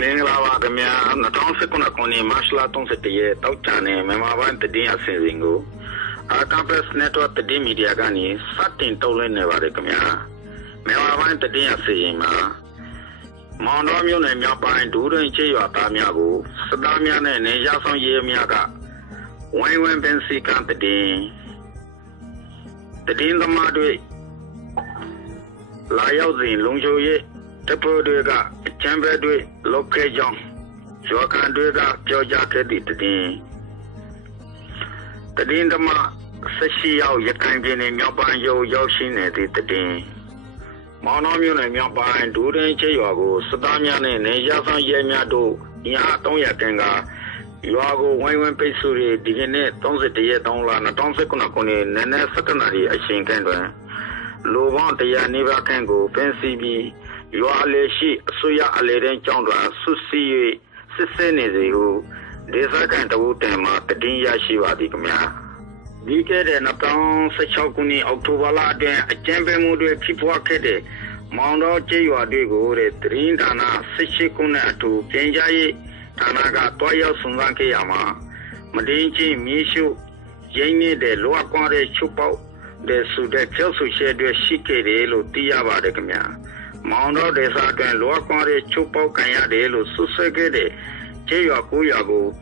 မင်္ဂလာပါခင်ဗျာ2019ခုနှစ်မတ်လ31ရက်တောက်ကြတဲ့မြန်မာပိုင်းတည်င်းအစီအစဉ်ကိုCampus Network တည်င်းမီဒီယာကနေစတင်ထုတ်လွှင့်နေပါတယ်ခင်ဗျာမြန်မာပိုင်းတည်င်းအစီအစဉ်မှာမောင်တော်မြို့နယ်မြောက်ပိုင်းဒူးတွင်ချေရွာသားများကိုစသားများနဲ့နေရဆောင်ရေးများကဝိုင်းဝန်းပင်စီကံတည်င်းသမားတွေလာရောက်စဉ်လုံခြုံရေးတပိုးတွေကအချမ်းပဲတွေလောက်ခဲ့ကြောင်းရွာကန်တွေကပြောကြားခဲ့သည့်တည်င်းသမား18ရောက်ရခိုင်ပြည်နယ်မြောက်ပိုင်းရောက်ရှိနေသည့်တည်င်းမောင်နှောမြို့နယ်မြောက်ပိုင်းဒူးတွင်ချေရွာကိုစသားများနဲ့နေရဆောင်ရဲများတို့ညာ300ခန့်ကရွာကိုဝိုင်းဝန်းပိတ်ဆို့ပြီးဒီကနေ့31ရက်3လ2019ခုနှစ်နနက်7:00နာရီအချိန်ခန့်တွင်လူပေါင်း100နီးပါးခန့်ကိုဖမ်းဆီးပြီးရွာလေရှိအစိုးရအလေတန်းကျောင်းတွင်ဆွစီ၍စစ်ဆေးနေစေဟုဒေသခံတဝူတန်မှတည်င်းရရှိပါသည်ခင်ဗျာဒီကဲတဲ့2016ခုနှစ်အောက်တိုဘာလအတွင်းအကြမ်းဖက်မှုတွေဖြစ်ပွားခဲ့တဲ့မောင်တော်ကျေးရွာတွေကိုတဲ့တည်င်းဌာန18ခုနဲ့အတူပြင်ကြားရေးဌာနကတွားရောက်ဆောင်ရွက်ခဲ့ရမှာမဒင်းချင်းမြေရှုရင်းနေတဲ့လောကွာတဲ့ချုပ်ပေါက်တဲ့စုတဲ့ကျောက်ဆူရှဲတွေရှိခဲ့တယ်လို့သိရပါတယ်ခင်ဗျာမောင်တော်ဒေသအတွင်းလောကွာတဲ့ချုပ်ပေါက်ခံရတယ်လို့ဆွဆွဲခဲ့တဲ့ကျေးရွာကို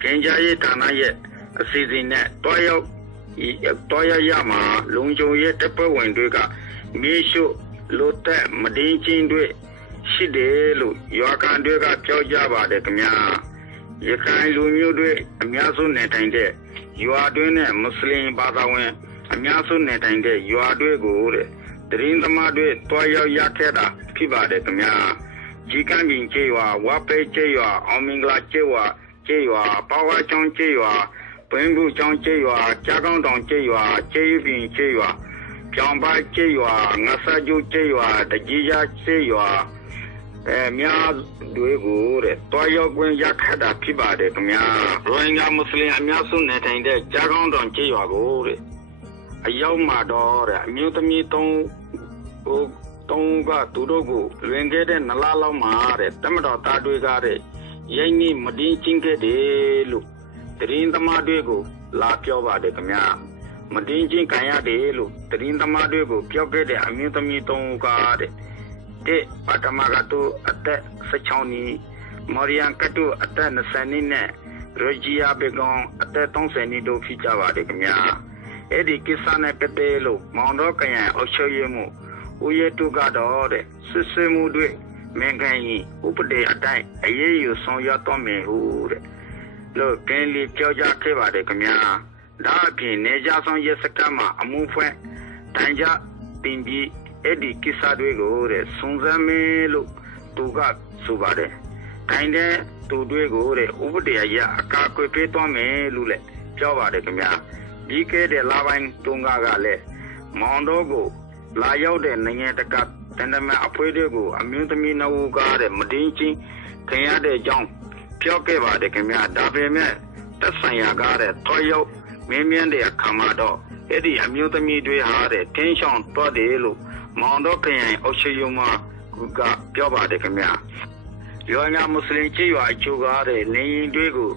ပြင်ကြားရေးဌာနရဲ့အစီအစဉ်နဲ့တွားရောက်ရမှာလုံခြုံရေးတပ်ဖွဲ့ဝင်တွေကမြေရှုလို့တဲ့မဒင်းချင်းတွေရှိတယ်လို့ရွာကန်တွေကပြောကြပါတယ်ခင်ဗျာရခိုင်လူမျိုးတွေအများစုနေထိုင်တဲ့ရွာတွင်းနဲ့မွတ်စလင်ဘာသာဝင်အများစုနေထိုင်တဲ့ရွာတွေကိုတဲ့တရင်သမားတွေတွားရောက်ရခဲ့တာဖြစ်ပါတယ်ခင်ဗျာကြီးကမ်းပြင်ကျေးရွာဝါပဲကျေးရွာအောင်မင်္ဂလာကျေးရွာပါဝါချောင်းကျေးရွာပင်းဘူးချောင်းကျေးရွာကြားကောင်းတောင်ကျေးရွာကျေးပြင်ကျေးရွာပြောင်ပါကျေးရွာငဆာကျိုးကျေးရွာတကြီးကြားကျေးရွာများတွေကိုတဲ့တွားရောက်ခွင့်ရခဲ့တာဖြစ်ပါတယ်ခင်ဗျာရိုဟင်ဂျာမွတ်စလင်အများစုနေထိုင်တဲ့ကြားကောင်းတောင်ကျေးရွာကိုတဲ့အရောက်မှာတော့တဲ့အမျိုးသမီး3ကသူတို့ကိုလွင်ခဲ့တဲ့နလားလောက်မှာတဲ့တမတော်သားတွေကတဲ့ရိတ်နိမဒင်းချင်းခဲ့တယ်လို့တရင်သမားတွေကိုလာပြောပါတယ်ခင်ဗျာမဒင်းချင်းခံရတယ်လို့တရင်သမားတွေကိုပြောခဲ့တဲ့အမျိုးသမီး3ကတဲ့ပထမကတူအသက်16နှစ်မော်ရီယန်ကတူအသက်20နှစ်နဲ့ရိုဂျီယာဘေကွန်အသက်30နှစ်တို့ဖြစ်ကြပါတယ်ခင်ဗျာအဲ့ဒီကိစ္စနဲ့ပတ်သက်လို့မောင်တော်ကရန်အုပ်ချုပ်ရေးမှုဦးရတုကတော့တဲ့စစ်ဆေးမှုတွေမင်းကန်ရင်ဥပဒေအတိုင်းအရေးယူဆောင်ရွက်တော့မယ်ဟုတဲ့လို့ကင်းလီပြောကြားခဲ့ပါတယ်ခင်ဗျာဒါအပြင်နေကြဆောင်ရစကမှာအမှုဖွင့်တန်ကြတင်ပြီးအဲ့ဒီကိစ္စတွေကိုတဲ့စုံစမ်းမယ်လို့သူကဆိုပါတယ်တိုင်းတဲ့သူတွေကိုတဲ့ဥပဒေအရအကာအကွယ်ပေးသွားမယ်လို့လည်းပြောပါတယ်ခင်ဗျာဒီကဲတဲ့လာပိုင်းတုန်းကလည်းမောင်တော်ကိုလာရောက်တဲ့နိုင်ငံတကာတန်တမအဖွဲတွေကိုအမျိုးသမီးနှုတ်ကားတဲ့မဒင်းချင်းခင်ရတဲ့အကြောင်းပြောခဲ့ပါတယ်ခင်ဗျာဒါပေမဲ့သက်ဆိုင်ရာကားတဲ့ထွားရောက်မင်းမြန်းတဲ့အခါမှာတော့အဲ့ဒီအမျိုးသမီးတွေဟာတဲ့တင်းချောင်းတွားတယ်လို့မောင်တော်ခရိုင်အုပ်ချုပ်ရေးမှကပြောပါတယ်ခင်ဗျာရောညာမွတ်စလင်ကြီးရွာအချို့ကားတဲ့နေရင်တွေကို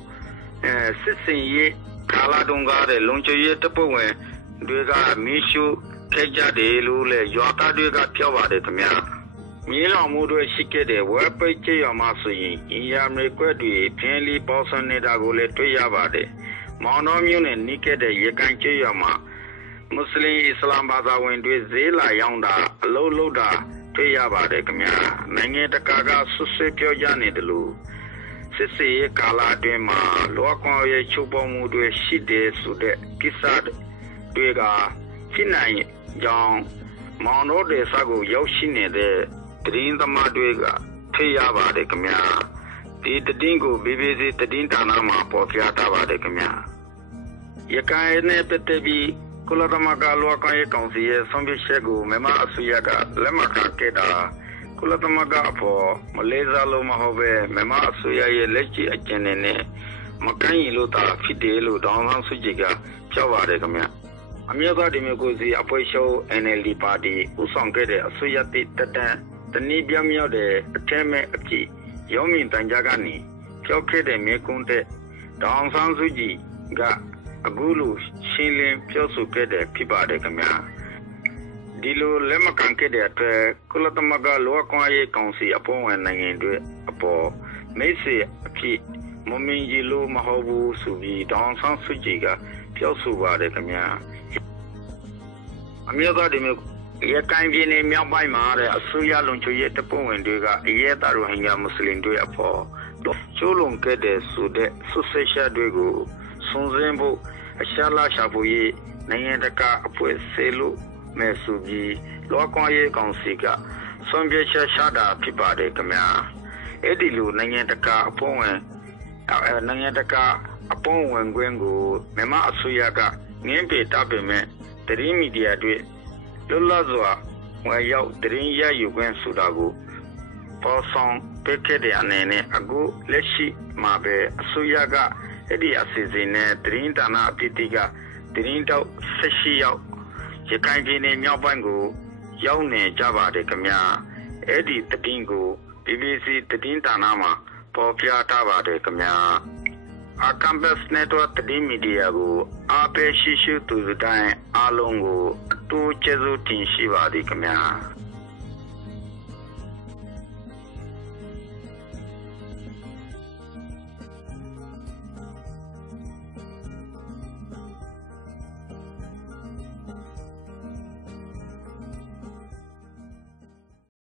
စစ်စင်ရေးကာလာတုံကားတဲ့လုံခြုံရေးတပ်ဖွဲ့ဝင်တွေကမီးရှို့ခဲ့ကြတယ်လို့လည်းရွာသားတွေကပြောပါတယ်ခင်ဗျာမြေလောင်မှုတွေရှိခဲ့တဲ့ဝဲပိတ်ကျေးရွာမှာဆိုရင်အင်ယာမေကွက်တွေဖင်းလီပေါ်ဆွနေတာကိုလည်းတွေ့ရပါတယ်မောင်တော်မြို့နယ်နီးခဲ့တဲ့ရကန်ကျေးရွာမှာမွတ်စလင်အစ္စလာမ်ဘာသာဝင်တွေဈေးလာရောင်းတာအလုပ်လုပ်တာတွေ့ရပါတယ်ခင်ဗျာနိုင်ငံတကာကဆွဆွဲပြောကြနေတယ်လို့စစ်စေးကာလာတွင်မှာလောကွန်ရဲ့ချုပ်ပေါ်မှုတွေရှိတယ်ဆိုတဲ့ကိစ္စတွေကဖြစ်နိုင်ကြောင်းမောင်တော်ဒေသကိုရောက်ရှိနေတဲ့တရင်သမားတွေကထိရပါတယ်ခင်ဗျာဒီတည်င်းကို BBC တည်င်းဌာနမှာပေါ်ပြထားပါတယ်ခင်ဗျာရခိုင်နဲ့ပတ်သက်ပြီးကုလသမဂ္ဂလောကရဲ့ကောင်စီရဲ့ဆုံးဖြတ်ချက်ကိုမြန်မာအစိုးရကလက်မှတ်ခဲ့တာကုလသမဂ္ဂအဖို့မလေးစားလို့မဟုတ်ပဲမြန်မာအစိုးရရဲ့လက်ရှိအကျဉ်းနဲ့မကန့်ရင်လို့တာဖြစ်တယ်လို့ဒေါအောင်ဆန်းစုကြည်ကပြောပါတယ်ခင်ဗျာအမျိုးသားဒီမိုကရေစီအဖွဲ့ချုပ် NLD ပါတီဦးဆောင်ခဲ့တဲ့အစိုးရတက်တနည်းပြောင်းမြောက်တဲ့အထက်မဲ့အဖြစ် ရုံးမြင့်တန်ကြကနေပြောခဲ့တဲ့မေကွန်းတဲ့ဒေါအောင်ဆန်းစုကြည်ကအခုလိုရှင်းလင်းပြောဆိုခဲ့တဲ့ဖြစ်ပါတယ်ခင်ဗျာဒီလိုလက်မခံခဲ့တဲ့အတွက်ကုလသမဂ္ဂလောကွန်ရေးကောင်စီအဖွဲ့ဝင်နိုင်ငံတွေအပေါ်မိတ်ဆွေအဖြစ်မမင်းကြီးလို့မဟုတ်ဘူးဆိုပြီးဒေါအောင်ဆန်းစုကြည်ကပြောဆိုပါတယ်ခင်ဗျာအမျိုးသားဒီမျိုးရခိုင်ပြည်နယ်မြောက်ပိုင်းမှာတဲ့အစိုးရလုံခြုံရေးတပ်ဖွဲ့ဝင်တွေကအရေးသားရိုဟင်ဂျာမွတ်စလင်တွေအဖို့ကျိုးလွန်ခဲ့တဲ့ဆိုတဲ့ဆွဆွဲချက်တွေကိုစုံစမ်းဖို့အရှာလာရှာဖို့ရေးနိုင်ငံတကာအဖွဲ့ဆေလို့မဲ့ဆိုပြီးလောကွန်ရေးကောင်စီကဆုံးဖြတ်ချက်ချတာဖြစ်ပါတယ်ခင်ဗျာအဲ့ဒီလိုနိုင်ငံတကာအဖွဲ့ဝင်ခွင့်ကိုမြန်မာအစိုးရကငင်းပေတပ်ပေမဲ့သတင်းမီဒီယာတွေလွတ်လပ်စွာဝင်ရောက်သတင်းရယူခွင့်ဆိုတာကိုပေါ်ဆောင်ပေးခဲ့တဲ့အနေနဲ့အခုလက်ရှိမှာပဲအစိုးရကအဲ့ဒီအစီအစဉ်နဲ့သတင်းဌာနအသီးသီးကသတင်းတောက်18ယောက်ရခိုင်ပြည်နယ်မြောက်ပိုင်းကိုရောက်နေကြပါတယ်ခင်ဗျာအဲ့ဒီသတင်းကို BBC သတင်းဌာနမှာပေါ်ပြထားပါတယ်ခင်ဗျာCampus Network သတင်းမီဒီယာကိုအားပေးရှိသူတိုင်းအားလုံးကိုအထူးကျေးဇူးတင်ရှိပါသည်ခင်ဗျာ